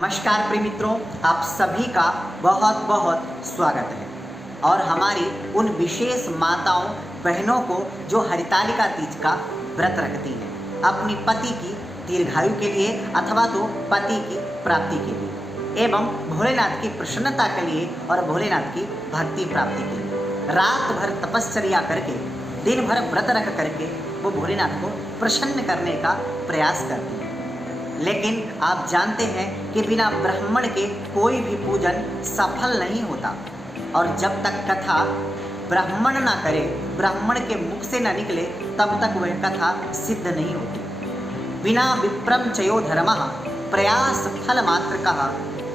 नमस्कार प्रिय मित्रों, आप सभी का बहुत बहुत स्वागत है। और हमारी उन विशेष माताओं बहनों को जो हरितालिका तीज का व्रत रखती हैं अपनी पति की दीर्घायु के लिए अथवा तो पति की प्राप्ति के लिए एवं भोलेनाथ की प्रसन्नता के लिए और भोलेनाथ की भक्ति प्राप्ति के लिए रात भर तपश्चर्या करके दिन भर व्रत रख करके वो भोलेनाथ को प्रसन्न करने का प्रयास करती हैं। लेकिन आप जानते हैं कि बिना ब्राह्मण के कोई भी पूजन सफल नहीं होता और जब तक कथा ब्राह्मण ना करे, ब्राह्मण के मुख से न निकले, तब तक वह कथा सिद्ध नहीं होती। बिना विप्रम चयो धर्मः प्रयास फल मात्र कहा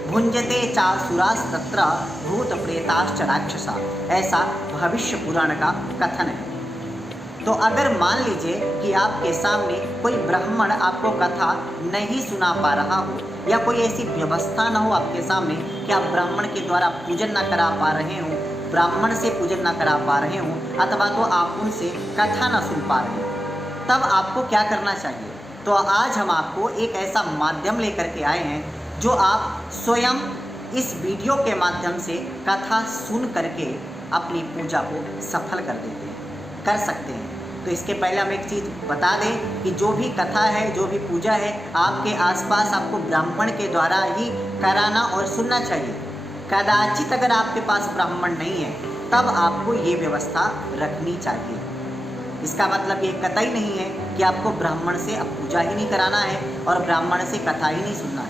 भुंजते चासुरास्तत्र भूत प्रेताश्च राक्षसा, ऐसा भविष्य पुराण का कथन है। तो अगर मान लीजिए कि आपके सामने कोई ब्राह्मण आपको कथा नहीं सुना पा रहा हो या कोई ऐसी व्यवस्था ना हो आपके सामने कि आप ब्राह्मण के द्वारा पूजन ना करा पा रहे हो, ब्राह्मण से पूजन ना करा पा रहे हो अथवा तो आप उनसे कथा ना सुन पा रहे हो, तब आपको क्या करना चाहिए? तो आज हम आपको एक ऐसा माध्यम लेकर के आए हैं जो आप स्वयं इस वीडियो के माध्यम से कथा सुन करके अपनी पूजा को सफल कर सकते हैं। तो इसके पहले हम एक चीज़ बता दें कि जो भी कथा है, जो भी पूजा है, आपके आसपास आपको ब्राह्मण के द्वारा ही कराना और सुनना चाहिए। कदाचित अगर आपके पास ब्राह्मण नहीं है तब आपको ये व्यवस्था रखनी चाहिए। इसका मतलब ये कतई नहीं है कि आपको ब्राह्मण से अब पूजा ही नहीं कराना है और ब्राह्मण से कथा ही नहीं सुनना है।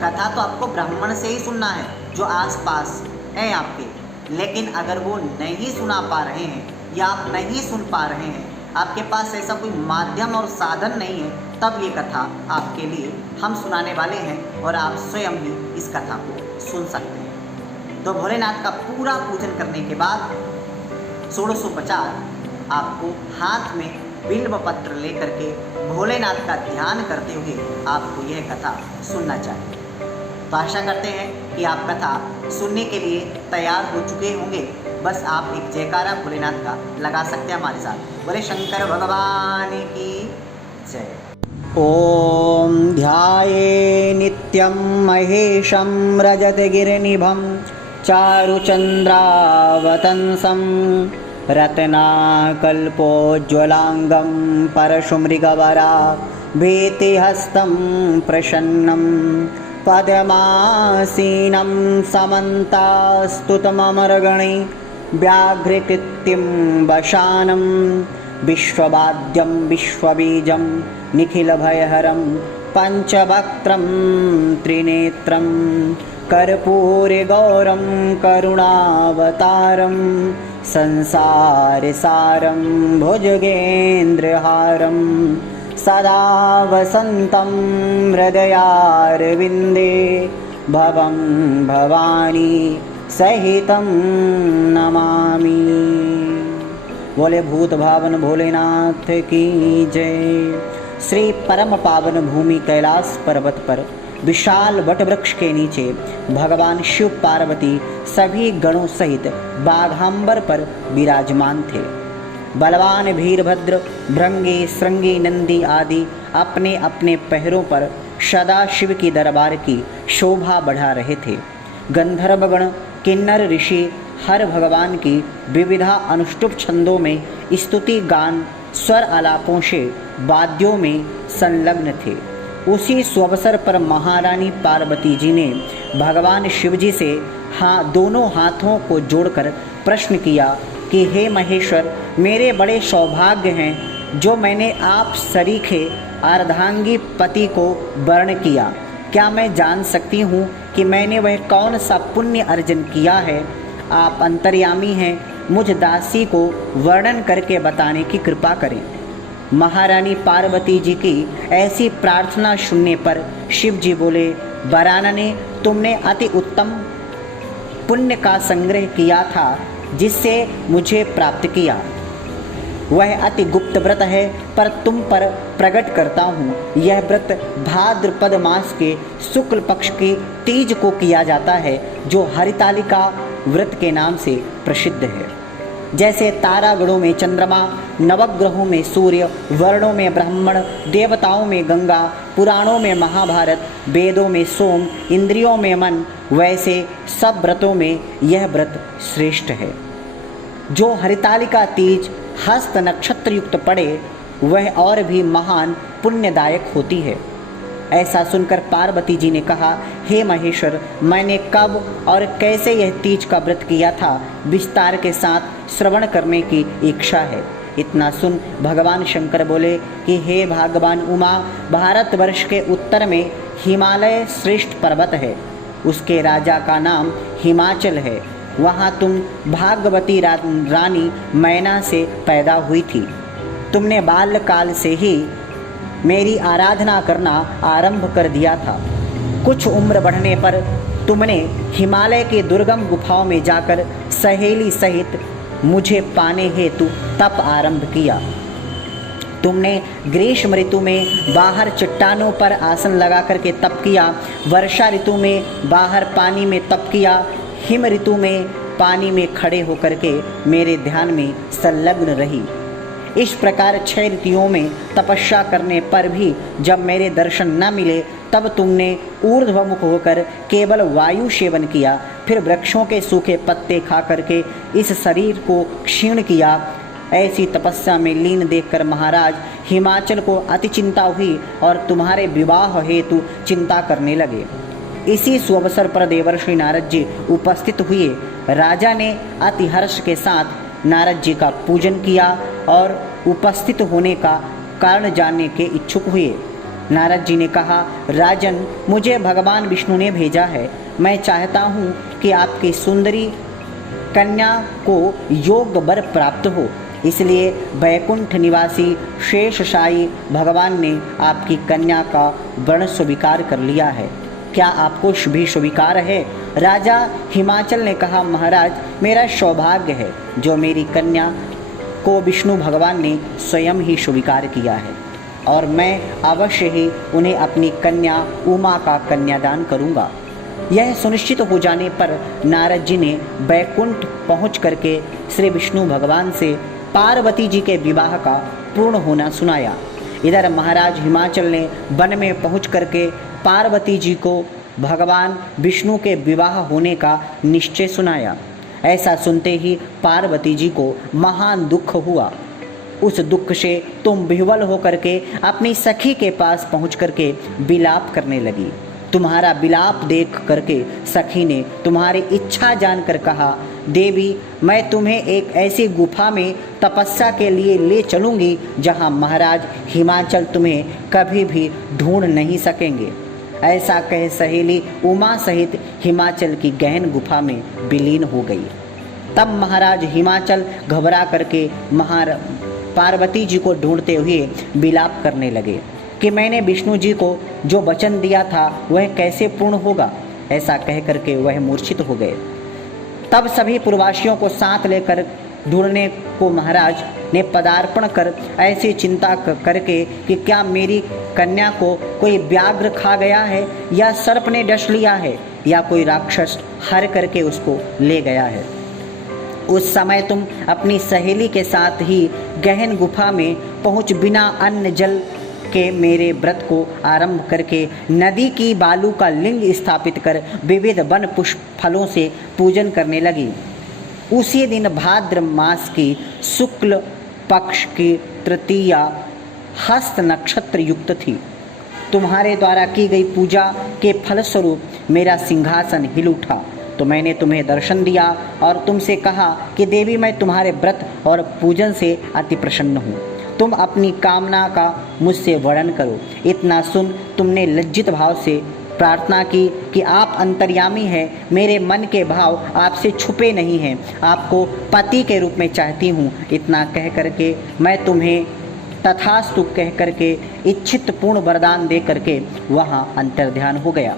कथा तो आपको ब्राह्मण से ही सुनना है जो आसपास हैं आपके। लेकिन अगर वो नहीं सुना पा रहे हैं या आप नहीं सुन पा रहे हैं, आपके पास ऐसा कोई माध्यम और साधन नहीं है, तब ये कथा आपके लिए हम सुनाने वाले हैं और आप स्वयं ही इस कथा को सुन सकते हैं। तो भोलेनाथ का पूरा पूजन करने के बाद षोडशोपचार आपको हाथ में बिल्व पत्र लेकर के भोलेनाथ का ध्यान करते हुए आपको यह कथा सुनना चाहिए। तो आशा करते हैं कि आप कथा सुनने के लिए तैयार हो चुके होंगे। बस आप एक जयकारा भोलेनाथ का लगा सकते हैं हमारे साथ। बोले शंकर भगवान की जय। ओम ध्याये नित्यं महेशं रजतगिरिनिभं चारुचन्द्रावतंसं रत्नाकल्पोज्ज्वलांगं परशुमृगवरा भीतिहस्तं प्रसन्नं पद्मासीनं समन्तास्तुतममरगणे व्याघ्रकृत्यं वशानं विश्ववाद्यं विश्वबीजं निखिलभयहरं पञ्चवक्त्रं त्रिनेत्रं कर्पूरगौरं करुणावतारं संसारसारं भुजगेन्द्रहारं सदा वसन्तं हृदयारविन्दे भवं भवानी सहितं नमामि। बोले भूत भावन भोलेनाथ की जय। श्री परम पावन भूमि कैलाश पर्वत पर विशाल वटवृक्ष के नीचे भगवान शिव पार्वती सभी गणों सहित बाघांबर पर विराजमान थे। बलवान वीरभद्र, भृंगी, श्रृंगी, नंदी आदि अपने अपने पैरों पर सदा शिव की दरबार की शोभा बढ़ा रहे थे। गंधर्वगण, किन्नर ऋषि हर भगवान की विविधा अनुष्टुप छंदों में स्तुति गान स्वर आलापों से वाद्यों में संलग्न थे। उसी स्वअवसर पर महारानी पार्वती जी ने भगवान शिव जी से दोनों हाथों को जोड़कर प्रश्न किया कि हे महेश्वर, मेरे बड़े सौभाग्य हैं जो मैंने आप सरीखे अर्धांगी पति को वर्ण किया। क्या मैं जान सकती हूँ कि मैंने वह कौन सा पुण्य अर्जन किया है? आप अंतर्यामी हैं, मुझ दासी को वर्णन करके बताने की कृपा करें। महारानी पार्वती जी की ऐसी प्रार्थना सुनने पर शिव जी बोले, वरानने, तुमने अति उत्तम पुण्य का संग्रह किया था जिससे मुझे प्राप्त किया। वह अति गुप्त व्रत है, पर तुम पर प्रकट करता हूँ। यह व्रत भाद्रपद मास के शुक्ल पक्ष की तीज को किया जाता है, जो हरितालिका व्रत के नाम से प्रसिद्ध है। जैसे तारागणों में चंद्रमा, नवग्रहों में सूर्य, वर्णों में ब्राह्मण, देवताओं में गंगा, पुराणों में महाभारत, वेदों में सोम, इंद्रियों में मन, वैसे सब व्रतों में यह व्रत श्रेष्ठ है। जो हरितालिका तीज हस्त नक्षत्र युक्त पड़े वह और भी महान पुण्यदायक होती है। ऐसा सुनकर पार्वती जी ने कहा, हे महेश्वर, मैंने कब और कैसे यह तीज का व्रत किया था, विस्तार के साथ श्रवण करने की इच्छा है। इतना सुन भगवान शंकर बोले कि हे भगवान उमा, भारतवर्ष के उत्तर में हिमालय श्रेष्ठ पर्वत है, उसके राजा का नाम हिमाचल है। वहाँ तुम भागवती रानी मैना से पैदा हुई थी। तुमने बाल्यकाल से ही मेरी आराधना करना आरंभ कर दिया था। कुछ उम्र बढ़ने पर तुमने हिमालय के दुर्गम गुफाओं में जाकर सहेली सहित मुझे पाने हेतु तप आरंभ किया। तुमने ग्रीष्म ऋतु में बाहर चट्टानों पर आसन लगा करके तप किया, वर्षा ऋतु में बाहर पानी में तप किया, हिम ऋतु में पानी में खड़े होकर के मेरे ध्यान में संलग्न रही। इस प्रकार 6 ऋतुओं में तपस्या करने पर भी जब मेरे दर्शन न मिले तब तुमने ऊर्ध्वमुख होकर केवल वायु सेवन किया, फिर वृक्षों के सूखे पत्ते खा करके इस शरीर को क्षीण किया। ऐसी तपस्या में लीन देखकर महाराज हिमाचल को अति चिंता हुई और तुम्हारे विवाह हेतु चिंता करने लगे। इसी सुअवसर पर देवर्षि नारद जी उपस्थित हुए। राजा ने अति हर्ष के साथ नारद जी का पूजन किया और उपस्थित होने का कारण जानने के इच्छुक हुए। नारद जी ने कहा, राजन, मुझे भगवान विष्णु ने भेजा है। मैं चाहता हूँ कि आपकी सुंदरी कन्या को योग्य वर प्राप्त हो, इसलिए वैकुंठ निवासी शेषशायी भगवान ने आपकी कन्या का वर्ण स्वीकार कर लिया है। क्या आपको भी स्वीकार है? राजा हिमाचल ने कहा, महाराज, मेरा सौभाग्य है जो मेरी कन्या को विष्णु भगवान ने स्वयं ही स्वीकार किया है और मैं अवश्य ही उन्हें अपनी कन्या उमा का कन्यादान करूंगा। यह सुनिश्चित हो जाने पर नारद जी ने वैकुंठ पहुंच करके श्री विष्णु भगवान से पार्वती जी के विवाह का पूर्ण होना सुनाया। इधर महाराज हिमाचल ने वन में पहुंच करके पार्वती जी को भगवान विष्णु के विवाह होने का निश्चय सुनाया। ऐसा सुनते ही पार्वती जी को महान दुख हुआ। उस दुख से तुम विह्वल होकर के अपनी सखी के पास पहुंच करके विलाप करने लगी। तुम्हारा विलाप देख करके सखी ने तुम्हारी इच्छा जानकर कहा, देवी, मैं तुम्हें एक ऐसी गुफा में तपस्या के लिए ले चलूँगी जहाँ महाराज हिमाचल तुम्हें कभी भी ढूंढ नहीं सकेंगे। ऐसा कह सहेली उमा सहित हिमाचल की गहन गुफा में विलीन हो गई। तब महाराज हिमाचल घबरा करके पार्वती जी को ढूंढते हुए विलाप करने लगे कि मैंने विष्णु जी को जो वचन दिया था वह कैसे पूर्ण होगा। ऐसा कह करके वह मूर्छित हो गए। तब सभी पूर्ववासियों को साथ लेकर ढूंढने को महाराज ने पदार्पण कर ऐसी चिंता करके कि क्या मेरी कन्या को कोई व्याघ्र खा गया है या सर्प ने डस लिया है या कोई राक्षस हर करके उसको ले गया है। उस समय तुम अपनी सहेली के साथ ही गहन गुफा में पहुंच बिना अन्न जल के मेरे व्रत को आरंभ करके नदी की बालू का लिंग स्थापित कर विविध वन पुष्प फलों से पूजन करने लगी। उसी दिन भाद्र मास की शुक्ल पक्ष की तृतीया हस्त नक्षत्र युक्त थी। तुम्हारे द्वारा की गई पूजा के फलस्वरूप मेरा सिंहासन हिल उठा तो मैंने तुम्हें दर्शन दिया और तुमसे कहा कि देवी, मैं तुम्हारे व्रत और पूजन से अति प्रसन्न हूँ। तुम अपनी कामना का मुझसे वर्णन करो। इतना सुन तुमने लज्जित भाव से प्रार्थना की कि आप अंतर्यामी हैं, मेरे मन के भाव आपसे छुपे नहीं हैं, आपको पति के रूप में चाहती हूँ। इतना कह करके मैं तुम्हें तथास्तु कह करके इच्छित पूर्ण वरदान दे करके वहाँ अंतर्ध्यान हो गया।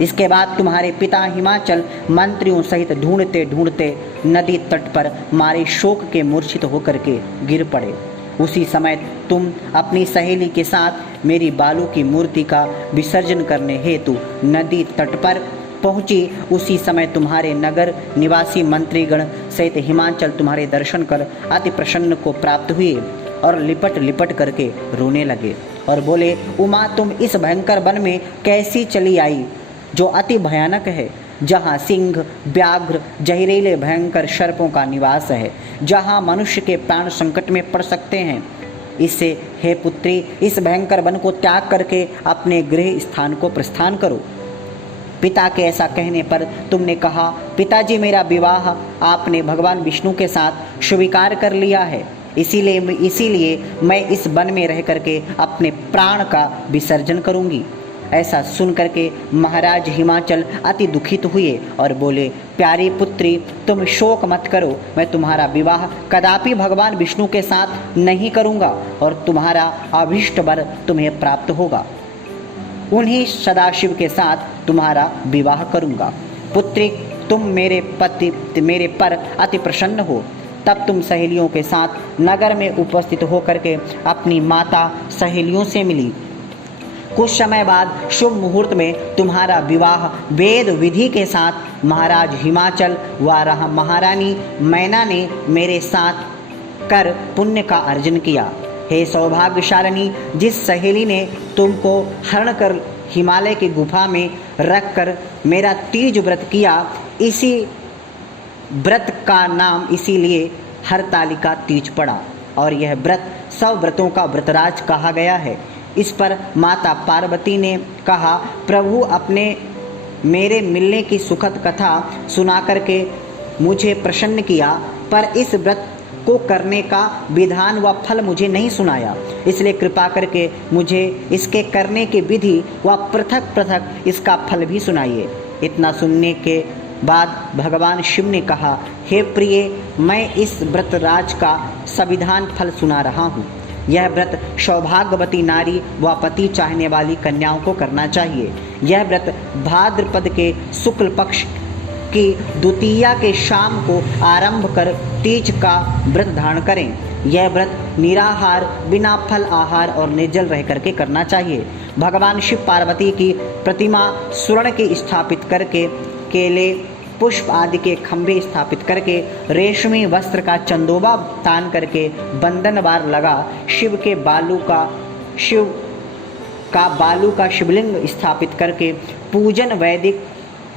इसके बाद तुम्हारे पिता हिमाचल मंत्रियों सहित ढूंढते ढूंढते नदी तट पर मारे शोक के मूर्छित होकर के गिर पड़े। उसी समय तुम अपनी सहेली के साथ मेरी बालू की मूर्ति का विसर्जन करने हेतु नदी तट पर पहुँची उसी समय तुम्हारे नगर निवासी मंत्रीगण सहित हिमाचल तुम्हारे दर्शन कर अति प्रसन्न को प्राप्त हुए और लिपट लिपट करके रोने लगे और बोले, उमा तुम इस भयंकर वन में कैसी चली आई जो अति भयानक है, जहाँ सिंह, व्याघ्र, जहरीले भयंकर सर्पों का निवास है, जहाँ मनुष्य के प्राण संकट में पड़ सकते हैं। इससे हे पुत्री, इस भयंकर वन को त्याग करके अपने गृह स्थान को प्रस्थान करो। पिता के ऐसा कहने पर तुमने कहा, पिताजी मेरा विवाह आपने भगवान विष्णु के साथ स्वीकार कर लिया है, इसीलिए मैं इस वन में रह करके अपने प्राण का विसर्जन करूंगी। ऐसा सुन करके महाराज हिमाचल अति दुखित हुए और बोले, प्यारी पुत्री तुम शोक मत करो, मैं तुम्हारा विवाह कदापि भगवान विष्णु के साथ नहीं करूंगा और तुम्हारा अभीष्ट वर तुम्हें प्राप्त होगा। उन्हीं सदाशिव के साथ तुम्हारा विवाह करूंगा। पुत्री तुम मेरे पर अति प्रसन्न हो। तब तुम सहेलियों के साथ नगर में उपस्थित होकर के अपनी माता सहेलियों से मिली। कुछ समय बाद शुभ मुहूर्त में तुम्हारा विवाह वेद विधि के साथ महाराज हिमाचल व महारानी मैना ने मेरे साथ कर पुण्य का अर्जन किया। हे सौभाग्यशालिनी, जिस सहेली ने तुमको हरण कर हिमालय की गुफा में रख कर मेरा तीज व्रत किया, इसी व्रत का नाम इसीलिए हरतालिका तीज पड़ा और यह व्रत 100 व्रतों का व्रतराज कहा गया है। इस पर माता पार्वती ने कहा, प्रभु अपने मेरे मिलने की सुखद कथा सुना करके मुझे प्रसन्न किया, पर इस व्रत को करने का विधान व फल मुझे नहीं सुनाया, इसलिए कृपा करके मुझे इसके करने की विधि व पृथक पृथक इसका फल भी सुनाइए। इतना सुनने के बाद भगवान शिव ने कहा, हे प्रिय, मैं इस व्रतराज का संविधान फल सुना रहा हूँ। यह व्रत सौभाग्यवती नारी व पति चाहने वाली कन्याओं को करना चाहिए। यह व्रत भाद्रपद के शुक्ल पक्ष की द्वितीया के शाम को आरंभ कर तीज का व्रत धारण करें। यह व्रत निराहार, बिना फल आहार और निर्जल रह करके करना चाहिए। भगवान शिव पार्वती की प्रतिमा स्वर्ण की स्थापित करके, केले, पुष्प आदि के खंभे स्थापित करके, रेशमी वस्त्र का चंदोबा तान करके बंधनवार लगा शिव का बालू का शिवलिंग स्थापित करके पूजन, वैदिक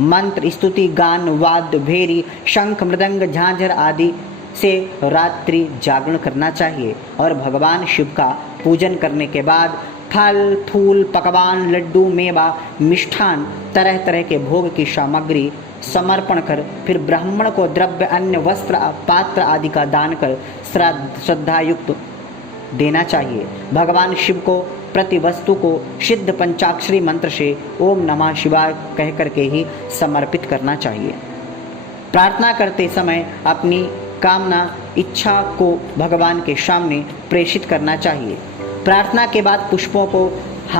मंत्र, स्तुति, गान, वाद्य, भेरी, शंख, मृदंग, झांझर आदि से रात्रि जागरण करना चाहिए और भगवान शिव का पूजन करने के बाद फल, फूल, पकवान, लड्डू, मेवा, मिष्ठान, तरह तरह के भोग की सामग्री समर्पण कर फिर ब्राह्मण को द्रव्य, अन्न, वस्त्र, पात्र आदि का दान कर श्रद्धायुक्त देना चाहिए। भगवान शिव को प्रति वस्तु को सिद्ध पंचाक्षरी मंत्र से ओम नमः शिवाय कह करके ही समर्पित करना चाहिए। प्रार्थना करते समय अपनी कामना, इच्छा को भगवान के सामने प्रेषित करना चाहिए। प्रार्थना के बाद पुष्पों को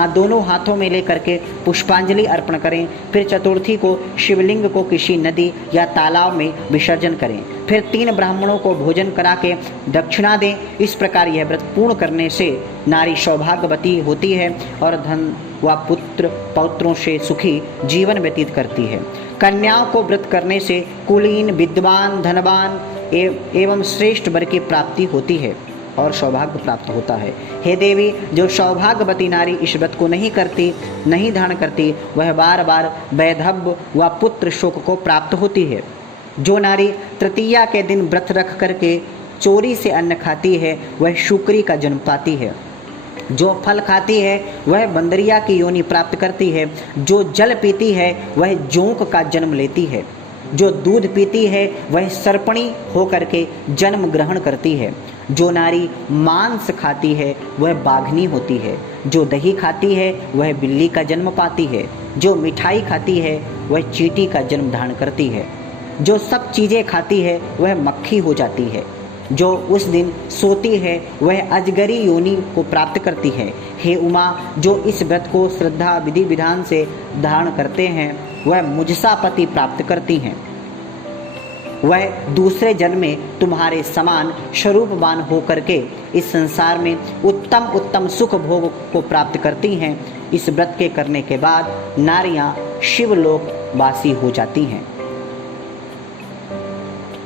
दोनों हाथों में लेकर के पुष्पांजलि अर्पण करें। फिर चतुर्थी को शिवलिंग को किसी नदी या तालाब में विसर्जन करें। फिर 3 ब्राह्मणों को भोजन करा के दक्षिणा दें। इस प्रकार यह व्रत पूर्ण करने से नारी सौभाग्यवती होती है और धन व पुत्र पौत्रों से सुखी जीवन व्यतीत करती है। कन्याओं को व्रत करने से कुलीन, विद्वान, धनवान एवं श्रेष्ठ वर की प्राप्ति होती है और सौभाग्य प्राप्त होता है। हे देवी, जो सौभाग्यवती नारी इस व्रत को नहीं धारण करती, वह बार बार वैधव्य व पुत्र शोक को प्राप्त होती है। जो नारी तृतीया के दिन व्रत रख करके चोरी से अन्न खाती है, वह शुक्री का जन्म पाती है। जो फल खाती है वह बंदरिया की योनि प्राप्त करती है। जो जल पीती है वह जोंक का जन्म लेती है। जो दूध पीती है वह सर्पणी होकर के जन्म ग्रहण करती है। जो नारी मांस खाती है वह बाघनी होती है। जो दही खाती है वह बिल्ली का जन्म पाती है। जो मिठाई खाती है वह चींटी का जन्म धारण करती है। जो सब चीज़ें खाती है वह मक्खी हो जाती है। जो उस दिन सोती है वह अजगरी योनि को प्राप्त करती है। हे उमा, जो इस व्रत को श्रद्धा विधि विधान से धारण करते हैं वह मुझसा पति प्राप्त करती हैं। वह दूसरे जन्म में तुम्हारे समान स्वरूपवान होकर के इस संसार में उत्तम उत्तम सुख भोग को प्राप्त करती हैं। इस व्रत के करने के बाद नारियां शिवलोक बासी हो जाती हैं।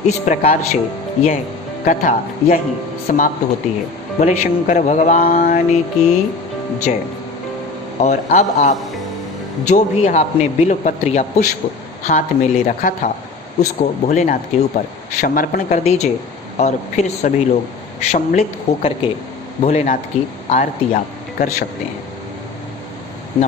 इस प्रकार से यह कथा यहीं समाप्त होती है। बोले शंकर भगवान की जय। और अब आप जो भी आपने बिल्वपत्र या पुष्प हाथ में ले रखा था उसको भोलेनाथ के ऊपर समर्पण कर दीजिए और फिर सभी लोग सम्मिलित होकर के भोलेनाथ की आरती आप कर सकते हैं।